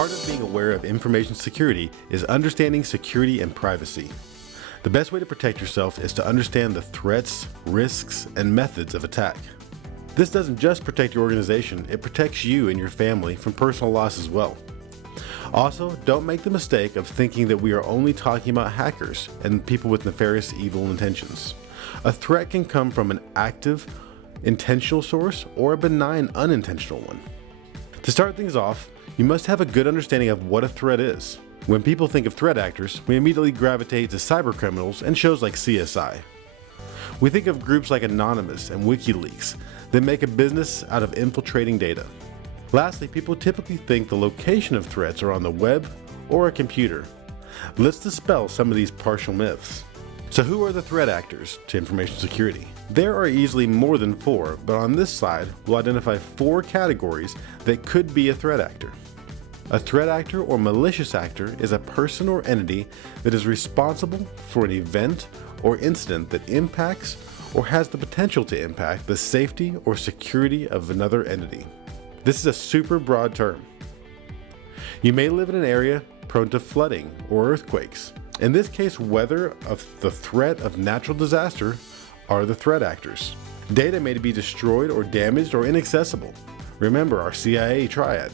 Part of being aware of information security is understanding security and privacy. The best way to protect yourself is to understand the threats, risks, and methods of attack. This doesn't just protect your organization, it protects you and your family from personal loss as well. Also, don't make the mistake of thinking that we are only talking about hackers and people with nefarious evil intentions. A threat can come from an active, intentional source or a benign, unintentional one. To start things off, you must have a good understanding of what a threat is. When people think of threat actors, we immediately gravitate to cybercriminals and shows like CSI. We think of groups like Anonymous and WikiLeaks that make a business out of infiltrating data. Lastly, people typically think the location of threats are on the web or a computer. Let's dispel some of these partial myths. So who are the threat actors to information security? There are easily more than 4, but on this slide, we'll identify 4 categories that could be a threat actor. A threat actor or malicious actor is a person or entity that is responsible for an event or incident that impacts or has the potential to impact the safety or security of another entity. This is a super broad term. You may live in an area prone to flooding or earthquakes. In this case, weather of the threat of natural disaster are the threat actors. Data may be destroyed or damaged or inaccessible. Remember our CIA triad.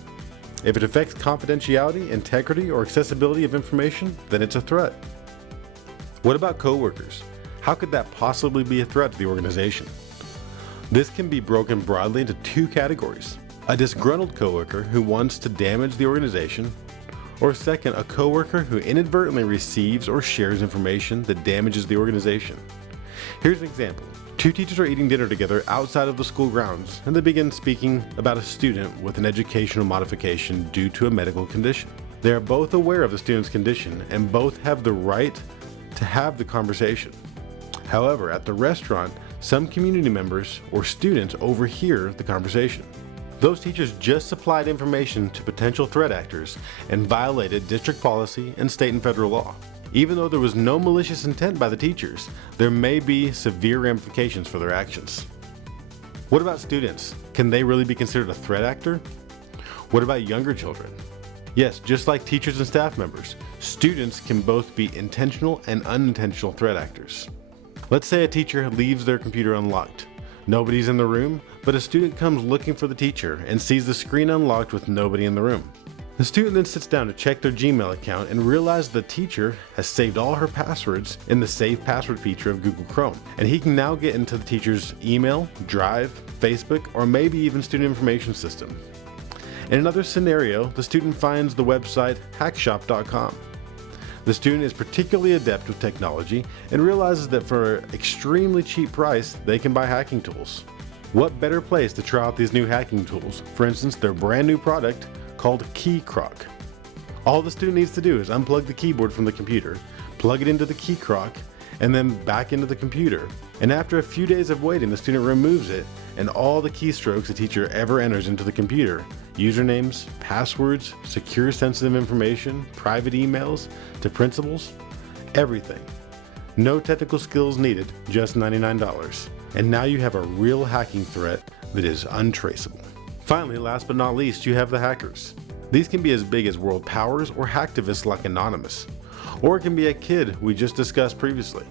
If it affects confidentiality, integrity, or accessibility of information, then it's a threat. What about coworkers? How could that possibly be a threat to the organization? This can be broken broadly into 2 categories. A disgruntled coworker who wants to damage the organization, or second, a coworker who inadvertently receives or shares information that damages the organization. Here's an example. 2 teachers are eating dinner together outside of the school grounds, and they begin speaking about a student with an educational modification due to a medical condition. They are both aware of the student's condition and both have the right to have the conversation. However, at the restaurant, some community members or students overhear the conversation. Those teachers just supplied information to potential threat actors and violated district policy and state and federal law. Even though there was no malicious intent by the teachers, there may be severe ramifications for their actions. What about students? Can they really be considered a threat actor? What about younger children? Yes, just like teachers and staff members, students can both be intentional and unintentional threat actors. Let's say a teacher leaves their computer unlocked. Nobody's in the room, but a student comes looking for the teacher and sees the screen unlocked with nobody in the room. The student then sits down to check their Gmail account and realizes the teacher has saved all her passwords in the Save Password feature of Google Chrome, and he can now get into the teacher's email, Drive, Facebook, or maybe even student information system. In another scenario, the student finds the website hackshop.com. The student is particularly adept with technology and realizes that for an extremely cheap price, they can buy hacking tools. What better place to try out these new hacking tools? For instance, their brand new product called KeyCrock. All the student needs to do is unplug the keyboard from the computer, plug it into the KeyCrock, and then back into the computer. And after a few days of waiting, the student removes it, and all the keystrokes the teacher ever enters into the computer, usernames, passwords, secure sensitive information, private emails, to principals, everything. No technical skills needed, just $99. And now you have a real hacking threat that is untraceable. Finally, last but not least, you have the hackers. These can be as big as world powers or hacktivists like Anonymous, or it can be a kid we just discussed previously.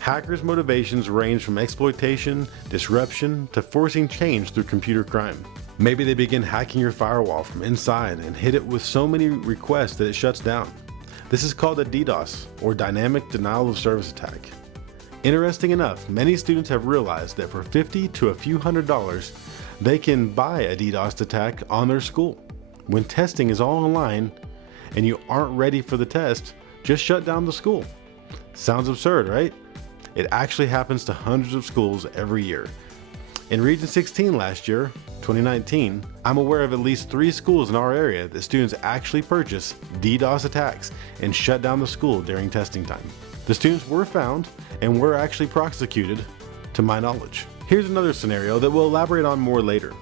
Hackers' motivations range from exploitation, disruption, to forcing change through computer crime. Maybe they begin hacking your firewall from inside and hit it with so many requests that it shuts down. This is called a DDoS, or Dynamic Denial of Service attack. Interesting enough, many students have realized that for $50 to a few $100s, they can buy a DDoS attack on their school. When testing is all online and you aren't ready for the test, just shut down the school. Sounds absurd, right? It actually happens to hundreds of schools every year. In Region 16 last year, 2019, I'm aware of at least 3 schools in our area that students actually purchased DDoS attacks and shut down the school during testing time. The students were found and were actually prosecuted, to my knowledge. Here's another scenario that we'll elaborate on more later.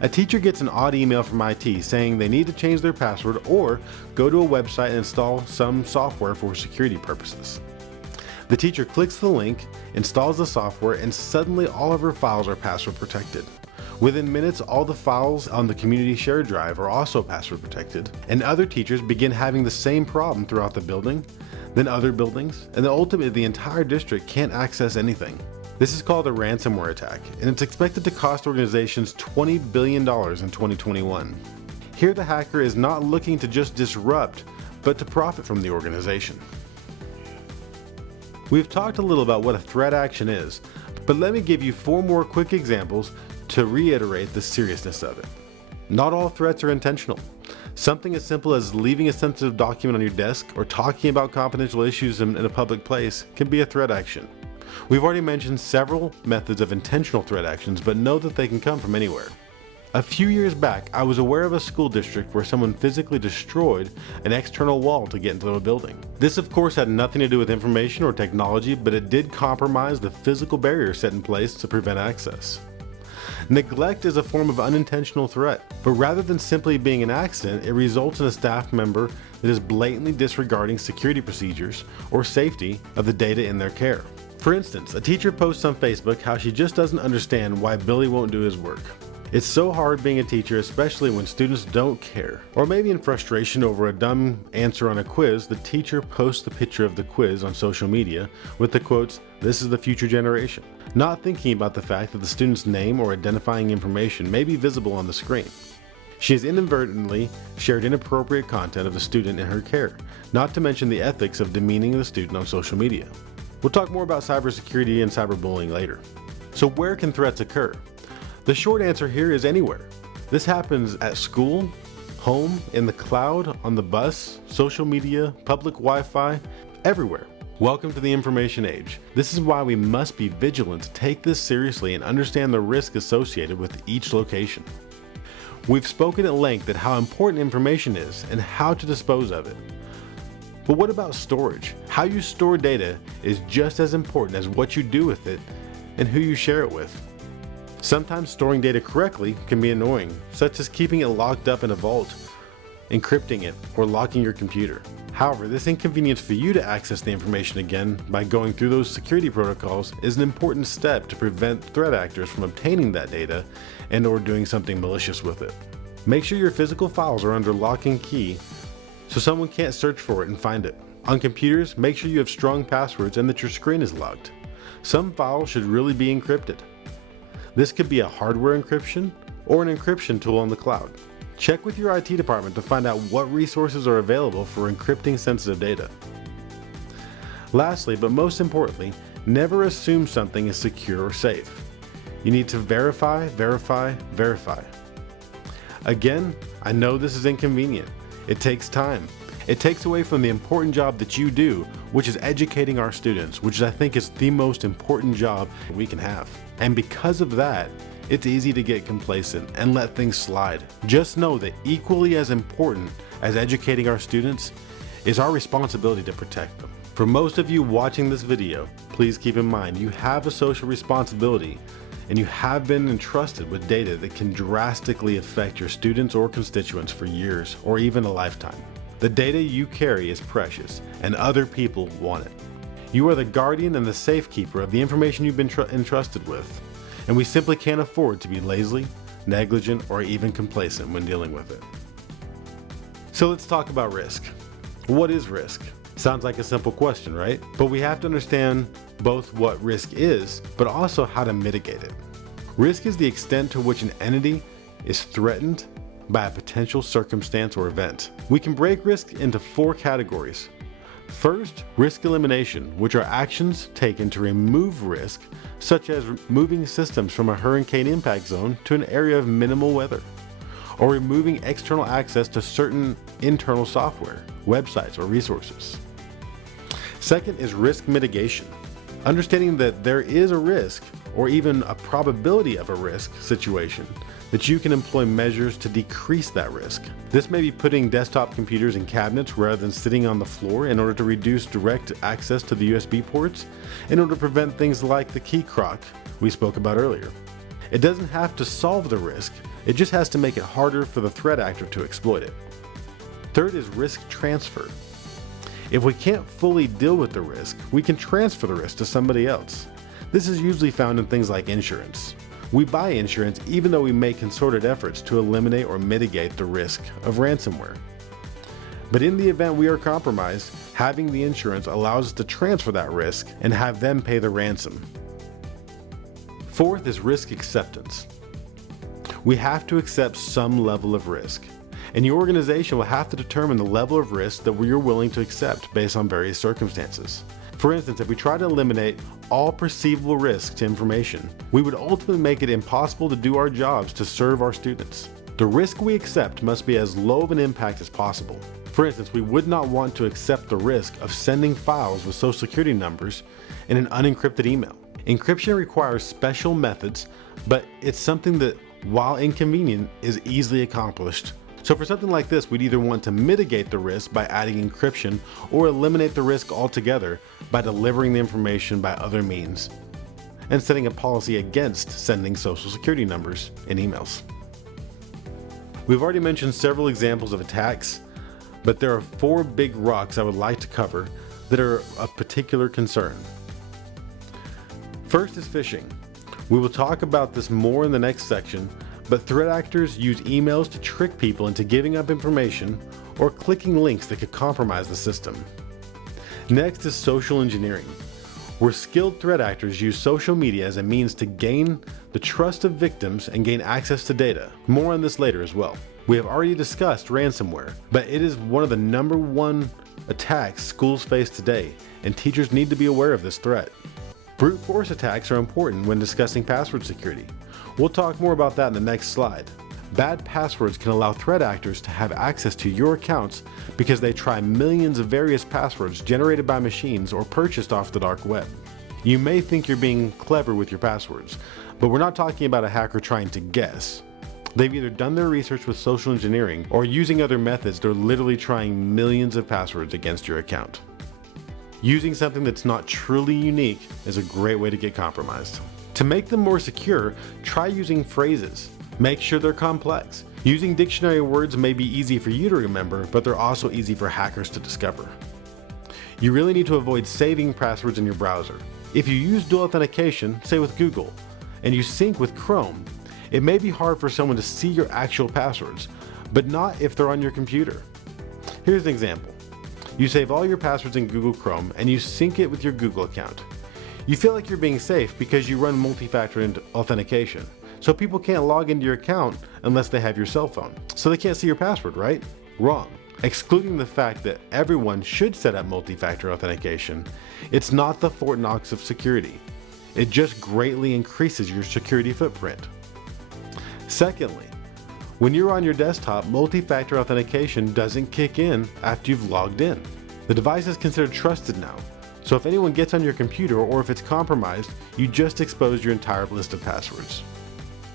A teacher gets an odd email from IT saying they need to change their password or go to a website and install some software for security purposes. The teacher clicks the link, installs the software, and suddenly all of her files are password protected. Within minutes, all the files on the community shared drive are also password protected, and other teachers begin having the same problem throughout the building, then other buildings, and then ultimately the entire district can't access anything. This is called a ransomware attack, and it's expected to cost organizations $20 billion in 2021. Here the hacker is not looking to just disrupt, but to profit from the organization. We've talked a little about what a threat action is, but let me give you 4 more quick examples to reiterate the seriousness of it. Not all threats are intentional. Something as simple as leaving a sensitive document on your desk or talking about confidential issues in a public place can be a threat action. We've already mentioned several methods of intentional threat actions, but know that they can come from anywhere. A few years back, I was aware of a school district where someone physically destroyed an external wall to get into a building. This of course had nothing to do with information or technology, but it did compromise the physical barrier set in place to prevent access. Neglect is a form of unintentional threat, but rather than simply being an accident, it results in a staff member that is blatantly disregarding security procedures or safety of the data in their care. For instance, a teacher posts on Facebook how she just doesn't understand why Billy won't do his work. It's so hard being a teacher, especially when students don't care. Or maybe in frustration over a dumb answer on a quiz, the teacher posts the picture of the quiz on social media with the quotes, "This is the future generation," not thinking about the fact that the student's name or identifying information may be visible on the screen. She has inadvertently shared inappropriate content of the student in her care, not to mention the ethics of demeaning the student on social media. We'll talk more about cybersecurity and cyberbullying later. So where can threats occur? The short answer here is anywhere. This happens at school, home, in the cloud, on the bus, social media, public Wi-Fi, everywhere. Welcome to the information age. This is why we must be vigilant to take this seriously and understand the risk associated with each location. We've spoken at length at how important information is and how to dispose of it. But what about storage? How you store data is just as important as what you do with it and who you share it with. Sometimes storing data correctly can be annoying, such as keeping it locked up in a vault, encrypting it, or locking your computer. However, this inconvenience for you to access the information again by going through those security protocols is an important step to prevent threat actors from obtaining that data and or doing something malicious with it. Make sure your physical files are under lock and key so someone can't search for it and find it. On computers, make sure you have strong passwords and that your screen is locked. Some files should really be encrypted. This could be a hardware encryption or an encryption tool on the cloud. Check with your IT department to find out what resources are available for encrypting sensitive data. Lastly, but most importantly, never assume something is secure or safe. You need to verify, verify, verify. Again, I know this is inconvenient. It takes time. It takes away from the important job that you do, which is educating our students, which I think is the most important job we can have. And because of that, it's easy to get complacent and let things slide. Just know that equally as important as educating our students is our responsibility to protect them. For most of you watching this video, please keep in mind you have a social responsibility and you have been entrusted with data that can drastically affect your students or constituents for years or even a lifetime. The data you carry is precious and other people want it. You are the guardian and the safekeeper of the information you've been entrusted with, and we simply can't afford to be lazy, negligent, or even complacent when dealing with it. So let's talk about risk. What is risk? Sounds like a simple question, right? But we have to understand both what risk is, but also how to mitigate it. Risk is the extent to which an entity is threatened by a potential circumstance or event. We can break risk into 4 categories. First, risk elimination, which are actions taken to remove risk, such as moving systems from a hurricane impact zone to an area of minimal weather, or removing external access to certain internal software, websites, or resources. Second is risk mitigation, understanding that there is a risk or even a probability of a risk situation, that you can employ measures to decrease that risk. This may be putting desktop computers in cabinets rather than sitting on the floor in order to reduce direct access to the USB ports, in order to prevent things like the key crock we spoke about earlier. It doesn't have to solve the risk, it just has to make it harder for the threat actor to exploit it. Third is risk transfer. If we can't fully deal with the risk, we can transfer the risk to somebody else. This is usually found in things like insurance. We buy insurance even though we make concerted efforts to eliminate or mitigate the risk of ransomware. But in the event we are compromised, having the insurance allows us to transfer that risk and have them pay the ransom. Fourth is risk acceptance. We have to accept some level of risk, and your organization will have to determine the level of risk that we are willing to accept based on various circumstances. For instance, if we try to eliminate all perceivable risks to information, we would ultimately make it impossible to do our jobs to serve our students. The risk we accept must be as low of an impact as possible. For instance, we would not want to accept the risk of sending files with social security numbers in an unencrypted email. Encryption requires special methods, but it's something that, while inconvenient, is easily accomplished. So for something like this, we'd either want to mitigate the risk by adding encryption or eliminate the risk altogether by delivering the information by other means and setting a policy against sending social security numbers in emails. We've already mentioned several examples of attacks, but there are 4 big rocks I would like to cover that are of particular concern. First is phishing. We will talk about this more in the next section, but threat actors use emails to trick people into giving up information or clicking links that could compromise the system. Next is social engineering, where skilled threat actors use social media as a means to gain the trust of victims and gain access to data. More on this later as well. We have already discussed ransomware, but it is one of the #1 attacks schools face today, and teachers need to be aware of this threat. Brute force attacks are important when discussing password security. We'll talk more about that in the next slide. Bad passwords can allow threat actors to have access to your accounts because they try millions of various passwords generated by machines or purchased off the dark web. You may think you're being clever with your passwords, but we're not talking about a hacker trying to guess. They've either done their research with social engineering or using other methods. They're literally trying millions of passwords against your account. Using something that's not truly unique is a great way to get compromised. To make them more secure, try using phrases. Make sure they're complex. Using dictionary words may be easy for you to remember, but they're also easy for hackers to discover. You really need to avoid saving passwords in your browser. If you use dual authentication, say with Google, and you sync with Chrome, it may be hard for someone to see your actual passwords, but not if they're on your computer. Here's an example. You save all your passwords in Google Chrome and you sync it with your Google account. You feel like you're being safe because you run multi-factor authentication, so people can't log into your account unless they have your cell phone. So they can't see your password, right? Wrong. Excluding the fact that everyone should set up multi-factor authentication, it's not the Fort Knox of security. It just greatly increases your security footprint. Secondly, when you're on your desktop, multi-factor authentication doesn't kick in after you've logged in. The device is considered trusted now, so if anyone gets on your computer or if it's compromised, you just expose your entire list of passwords.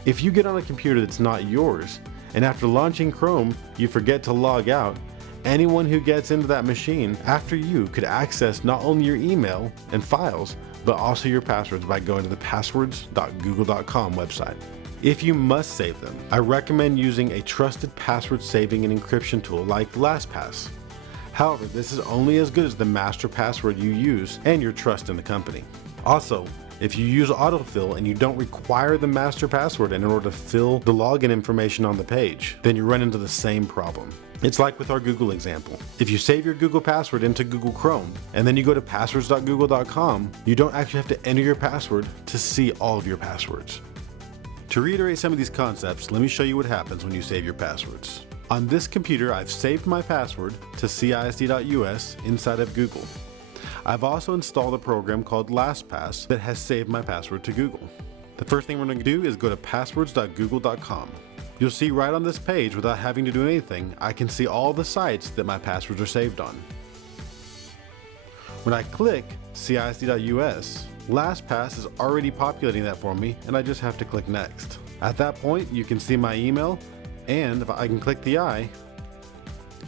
If you get on a computer that's not yours, and after launching Chrome, you forget to log out, anyone who gets into that machine after you could access not only your email and files, but also your passwords by going to the passwords.google.com website. If you must save them, I recommend using a trusted password saving and encryption tool like LastPass. However, this is only as good as the master password you use and your trust in the company. Also, if you use autofill and you don't require the master password in order to fill the login information on the page, then you run into the same problem. It's like with our Google example. If you save your Google password into Google Chrome and then you go to passwords.google.com, you don't actually have to enter your password to see all of your passwords. To reiterate some of these concepts, let me show you what happens when you save your passwords. On this computer, I've saved my password to cisd.us inside of Google. I've also installed a program called LastPass that has saved my password to Google. The first thing we're going to do is go to passwords.google.com. You'll see right on this page, without having to do anything, I can see all the sites that my passwords are saved on. When I click cisd.us, LastPass is already populating that for me, and I just have to click next. At that point, you can see my email, and if I can click the I,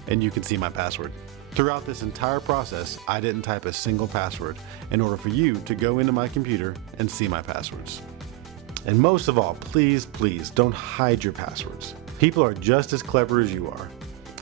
and you can see my password. Throughout this entire process, I didn't type a single password in order for you to go into my computer and see my passwords. And most of all, please, please don't hide your passwords. People are just as clever as you are,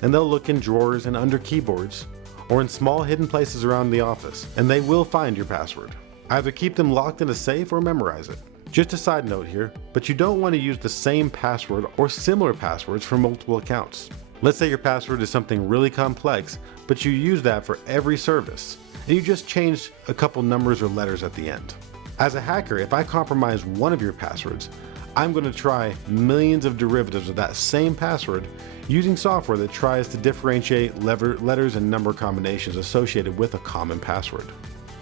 and they'll look in drawers and under keyboards or in small hidden places around the office, and they will find your password. Either keep them locked in a safe or memorize it. Just a side note here, but you don't want to use the same password or similar passwords for multiple accounts. Let's say your password is something really complex, but you use that for every service, and you just changed a couple numbers or letters at the end. As a hacker, if I compromise one of your passwords, I'm going to try millions of derivatives of that same password using software that tries to differentiate letters and number combinations associated with a common password.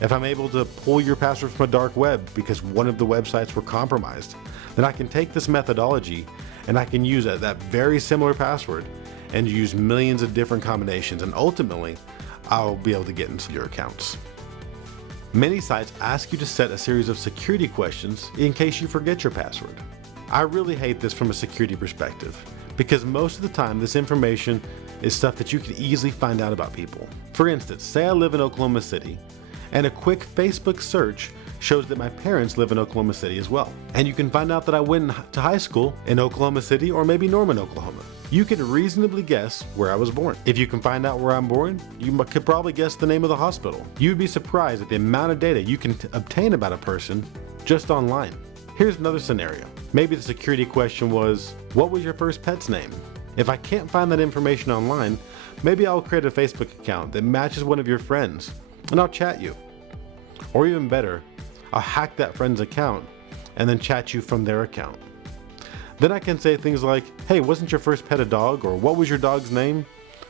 If I'm able to pull your password from a dark web because one of the websites were compromised, then I can take this methodology and I can use that very similar password and use millions of different combinations, and ultimately I'll be able to get into your accounts. Many sites ask you to set a series of security questions in case you forget your password. I really hate this from a security perspective because most of the time this information is stuff that you can easily find out about people. For instance, say I live in Oklahoma City and a quick Facebook search shows that my parents live in Oklahoma City as well. And you can find out that I went to high school in Oklahoma City or maybe Norman, Oklahoma. You can reasonably guess where I was born. If you can find out where I'm born, you could probably guess the name of the hospital. You'd be surprised at the amount of data you can obtain about a person just online. Here's another scenario. Maybe the security question was, what was your first pet's name? If I can't find that information online, maybe I'll create a Facebook account that matches one of your friends and I'll chat you. Or even better, I'll hack that friend's account and then chat you from their account. Then I can say things like, hey, wasn't your first pet a dog? Or what was your dog's name?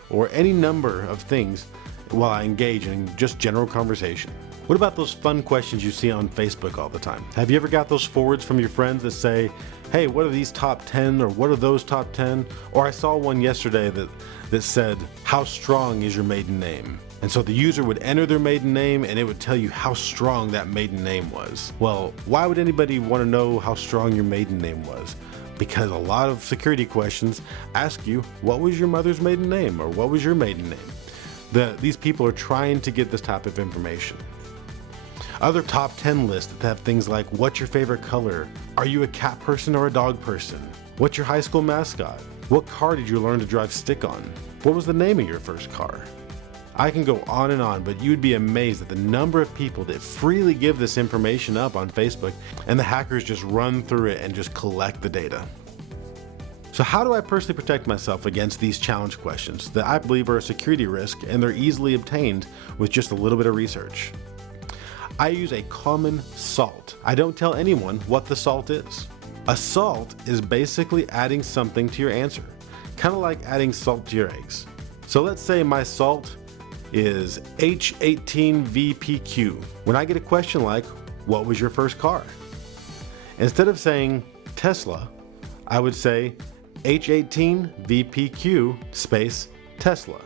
Or any number of things while I engage in just general conversation. What about those fun questions you see on Facebook all the time? Have you ever got those forwards from your friends that say, hey, what are these top 10? Or what are those top 10? Or I saw one yesterday that said, how strong is your maiden name? And so the user would enter their maiden name and it would tell you how strong that maiden name was. Well, why would anybody want to know how strong your maiden name was? Because a lot of security questions ask you, what was your mother's maiden name? Or what was your maiden name? These people are trying to get this type of information. Other top 10 lists that have things like, what's your favorite color? Are you a cat person or a dog person? What's your high school mascot? What car did you learn to drive stick on? What was the name of your first car? I can go on and on, but you'd be amazed at the number of people that freely give this information up on Facebook, and the hackers just run through it and just collect the data. So how do I personally protect myself against these challenge questions that I believe are a security risk and they're easily obtained with just a little bit of research? I use a common salt. I don't tell anyone what the salt is. A salt is basically adding something to your answer, kind of like adding salt to your eggs. So let's say my salt is H18VPQ. When I get a question like, what was your first car? Instead of saying Tesla, I would say H18VPQ space Tesla.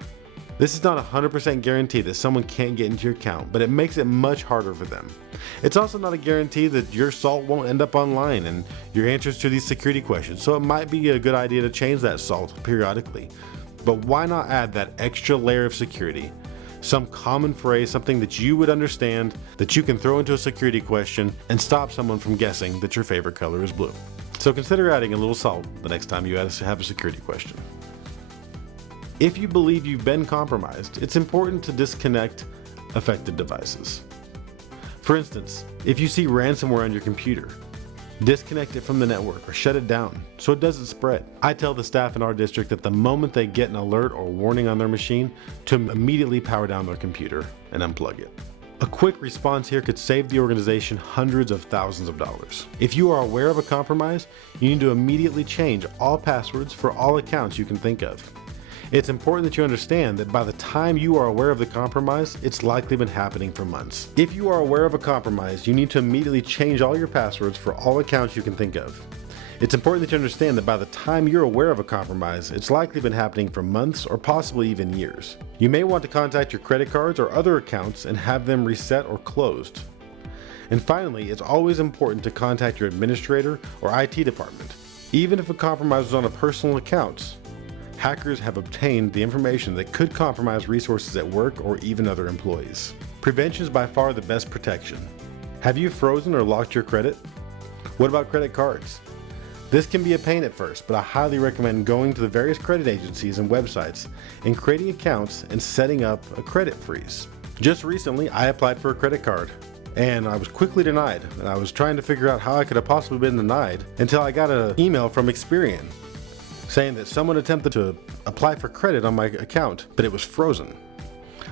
This is not 100% guarantee that someone can't get into your account, but it makes it much harder for them. It's also not a guarantee that your salt won't end up online and your answers to these security questions, so it might be a good idea to change that salt periodically. But why not add that extra layer of security? Some common phrase, something that you would understand, that you can throw into a security question and stop someone from guessing that your favorite color is blue. So consider adding a little salt the next time you have a security question. If you believe you've been compromised, it's important to disconnect affected devices. For instance, if you see ransomware on your computer, disconnect it from the network or shut it down so it doesn't spread. I tell the staff in our district that the moment they get an alert or warning on their machine, to immediately power down their computer and unplug it. A quick response here could save the organization hundreds of thousands of dollars. If you are aware of a compromise, you need to immediately change all passwords for all accounts you can think of. It's important that you understand that by the time you are aware of the compromise, it's likely been happening for months. If you are aware of a compromise, you need to immediately change all your passwords for all accounts you can think of. It's important that you understand that by the time you're aware of a compromise, it's likely been happening for months or possibly even years. You may want to contact your credit cards or other accounts and have them reset or closed. And finally, it's always important to contact your administrator or IT department. Even if a compromise was on a personal account, hackers have obtained the information that could compromise resources at work or even other employees. Prevention is by far the best protection. Have you frozen or locked your credit? What about credit cards? This can be a pain at first, but I highly recommend going to the various credit agencies and websites and creating accounts and setting up a credit freeze. Just recently, I applied for a credit card. and I was quickly denied. And I was trying to figure out how I could have possibly been denied until I got an email from Experian saying that someone attempted to apply for credit on my account, but it was frozen.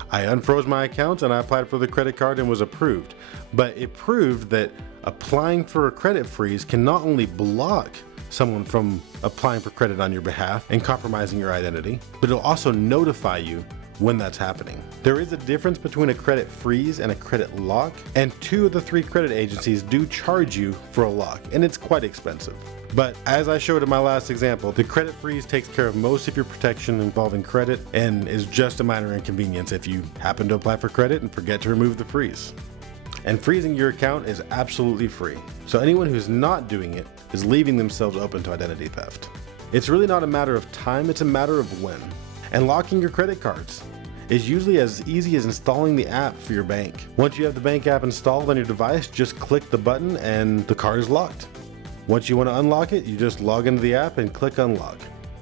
I unfroze my account and I applied for the credit card and was approved. But it proved that applying for a credit freeze can not only block someone from applying for credit on your behalf and compromising your identity, but it'll also notify you when that's happening. There is a difference between a credit freeze and a credit lock, and 2 of the 3 credit agencies do charge you for a lock, and it's quite expensive. But as I showed in my last example, the credit freeze takes care of most of your protection involving credit and is just a minor inconvenience if you happen to apply for credit and forget to remove the freeze. And freezing your account is absolutely free. So anyone who's not doing it is leaving themselves open to identity theft. It's really not a matter of time, it's a matter of when. And locking your credit cards is usually as easy as installing the app for your bank. Once you have the bank app installed on your device, just click the button and the card is locked. Once you want to unlock it, you just log into the app and click unlock.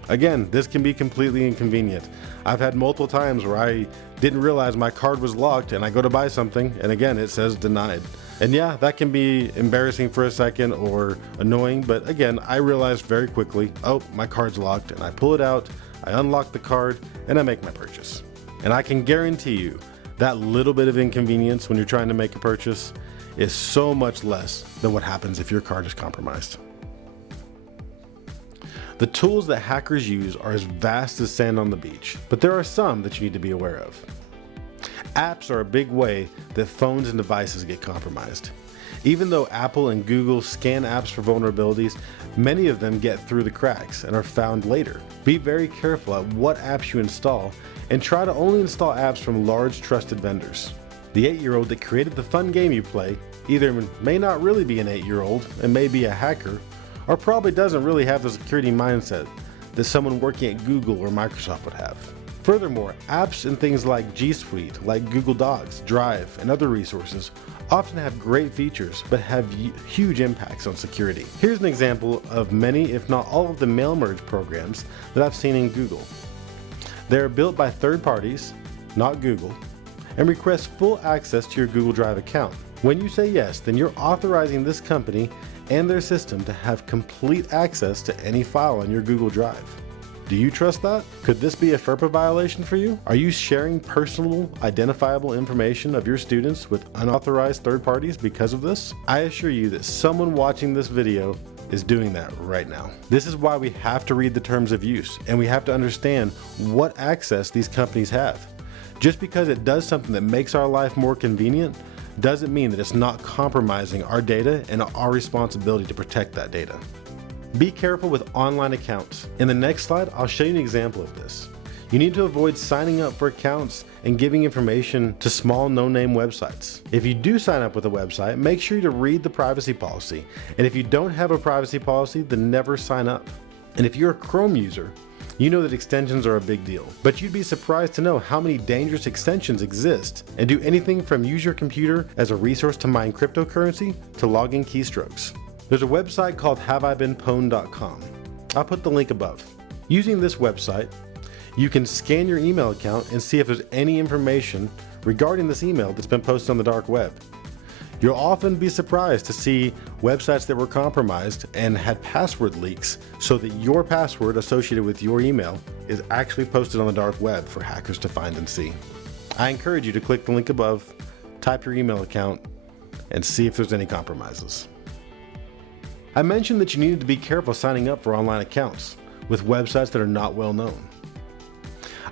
Again, this can be completely inconvenient. I've had multiple times where I didn't realize my card was locked and I go to buy something and again it says denied. And yeah, that can be embarrassing for a second or annoying, but again, I realized very quickly, oh, my card's locked, and I pull it out, I unlock the card, and I make my purchase. And I can guarantee you that little bit of inconvenience when you're trying to make a purchase is so much less than what happens if your card is compromised. The tools that hackers use are as vast as sand on the beach, but there are some that you need to be aware of. Apps are a big way that phones and devices get compromised. Even though Apple and Google scan apps for vulnerabilities, many of them get through the cracks and are found later. Be very careful at what apps you install and try to only install apps from large trusted vendors. The 8-year-old that created the fun game you play either may not really be an 8-year-old and may be a hacker, or probably doesn't really have the security mindset that someone working at Google or Microsoft would have. Furthermore, apps and things like G Suite, like Google Docs, Drive, and other resources often have great features but have huge impacts on security. Here's an example of many, if not all, of the mail merge programs that I've seen in Google. They are built by third parties, not Google, and request full access to your Google Drive account. When you say yes, then you're authorizing this company and their system to have complete access to any file on your Google Drive. Do you trust that? Could this be a FERPA violation for you? Are you sharing personal, identifiable information of your students with unauthorized third parties because of this? I assure you that someone watching this video is doing that right now. This is why we have to read the terms of use, and we have to understand what access these companies have. Just because it does something that makes our life more convenient doesn't mean that it's not compromising our data and our responsibility to protect that data. Be careful with online accounts. In the next slide, I'll show you an example of this. You need to avoid signing up for accounts and giving information to small no-name websites. If you do sign up with a website, make sure to read the privacy policy. And if you don't have a privacy policy, then never sign up. And if you're a Chrome user, you know that extensions are a big deal, but you'd be surprised to know how many dangerous extensions exist and do anything from use your computer as a resource to mine cryptocurrency to log in keystrokes. There's a website called haveibeenpwned.com. I'll put the link above. Using this website, you can scan your email account and see if there's any information regarding this email that's been posted on the dark web. You'll often be surprised to see websites that were compromised and had password leaks so that your password associated with your email is actually posted on the dark web for hackers to find and see. I encourage you to click the link above, type your email account, and see if there's any compromises. I mentioned that you needed to be careful signing up for online accounts with websites that are not well known.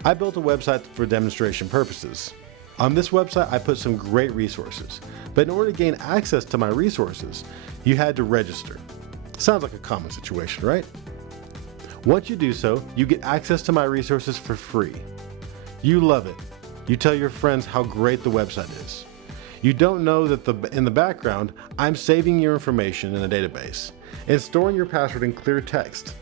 I built a website for demonstration purposes. On this website, I put some great resources, but in order to gain access to my resources, you had to register. Sounds like a common situation, right? Once you do so, you get access to my resources for free. You love it. You tell your friends how great the website is. You don't know that in the background, I'm saving your information in a database and storing your password in clear text.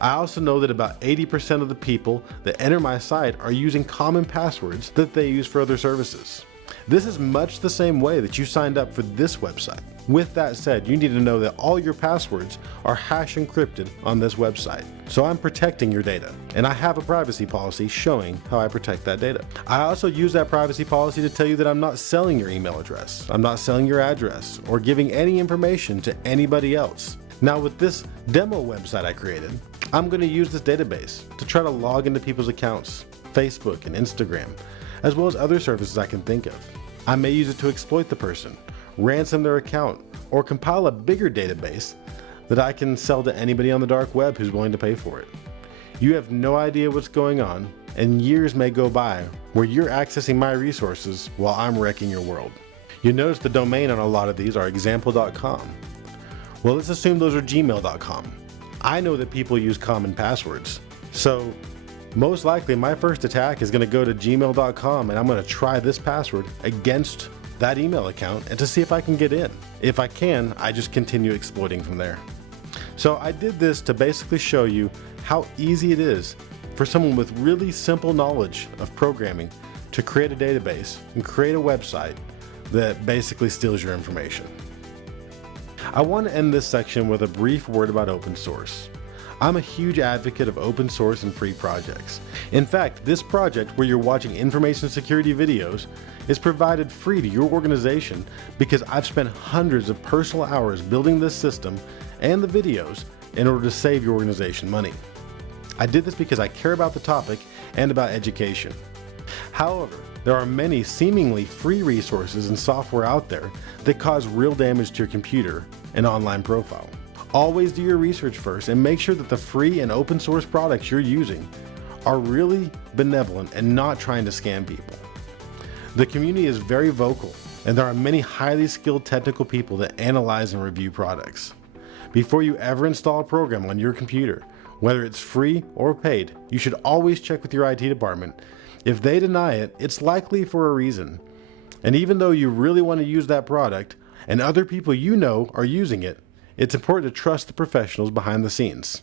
I also know that about 80% of the people that enter my site are using common passwords that they use for other services. This is much the same way that you signed up for this website. With that said, you need to know that all your passwords are hash encrypted on this website. So I'm protecting your data, and I have a privacy policy showing how I protect that data. I also use that privacy policy to tell you that I'm not selling your email address, I'm not selling your address, or giving any information to anybody else. Now with this demo website I created, I'm going to use this database to try to log into people's accounts, Facebook and Instagram, as well as other services I can think of. I may use it to exploit the person, ransom their account, or compile a bigger database that I can sell to anybody on the dark web who's willing to pay for it. You have no idea what's going on, and years may go by where you're accessing my resources while I'm wrecking your world. You notice the domain on a lot of these are example.com. Well, let's assume those are gmail.com. I know that people use common passwords, so most likely my first attack is going to go to gmail.com, and I'm going to try this password against that email account and to see if I can get in. If I can, I just continue exploiting from there. So I did this to basically show you how easy it is for someone with really simple knowledge of programming to create a database and create a website that basically steals your information. I want to end this section with a brief word about open source. I'm a huge advocate of open source and free projects. In fact, this project where you're watching information security videos is provided free to your organization because I've spent hundreds of personal hours building this system and the videos in order to save your organization money. I did this because I care about the topic and about education. However, there are many seemingly free resources and software out there that cause real damage to your computer and online profile. Always do your research first and make sure that the free and open source products you're using are really benevolent and not trying to scam people. The community is very vocal, and there are many highly skilled technical people that analyze and review products. Before you ever install a program on your computer, whether it's free or paid, you should always check with your IT department. If they deny it, it's likely for a reason. And even though you really want to use that product and other people you know are using it, it's important to trust the professionals behind the scenes.